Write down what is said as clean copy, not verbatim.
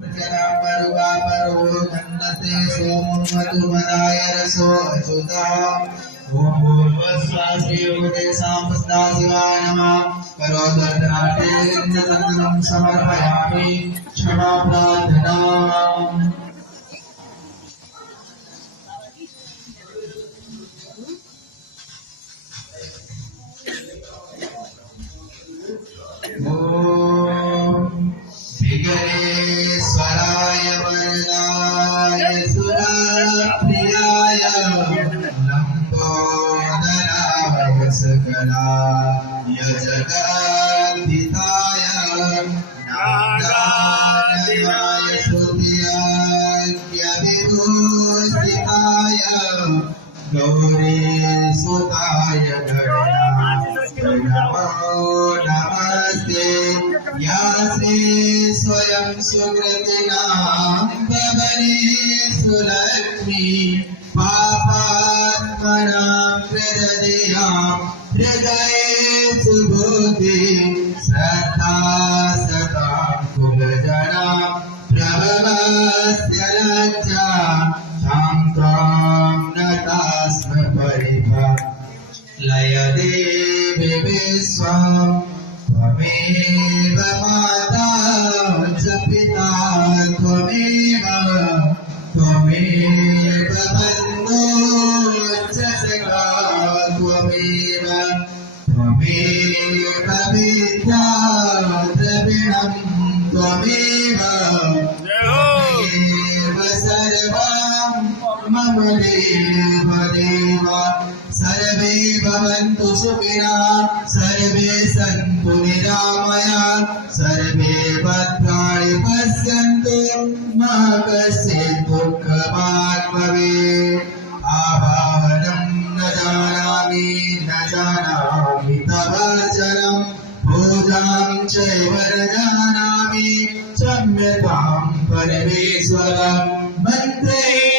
परुगा परो नन्दते सोमुन्मधुमदाय रसो अच्युता ओम भूर्भुवस्सुवासि उदे साम्पस्ता शिवाय नमः करोदर्शनार्थे चन्दनं समर्पयामि क्षमा प्रार्थना विघ्नेश्वराय वरदाय सुरप्रियाय लम्बोदराय सकलाय जगद्धिताय नागाय स्तुत्याज्ञविभूषिताय गौरीसुताय गणाय नमो नमस्ते यासे स्वयं सुकृतिनां भवने सुलक्ष्मी पापात्मनां हृदयां हृदये सुबुद्धि श्रद्धा सतां कुलजनां प्रभवस्य लज्जा शान्तां नतास्म परिभा लय देवि विश्वम् त्वमेव माता च पिता त्वमेव बन्धो च सखा त्वमेव विद्या द्रविणं त्वमेव सर्वं मम देव सर्वे भवन्तु सुखिनः सर्वे सन्तु निरामयाः सर्वे भद्राणि पश्यन्तु मा कश्चित् दुःखभाग् भवेत् आवाहनं न जानामि तव वचनं पूजां चैव न जानामि क्षम्यतां परमेश्वर मन्त्रे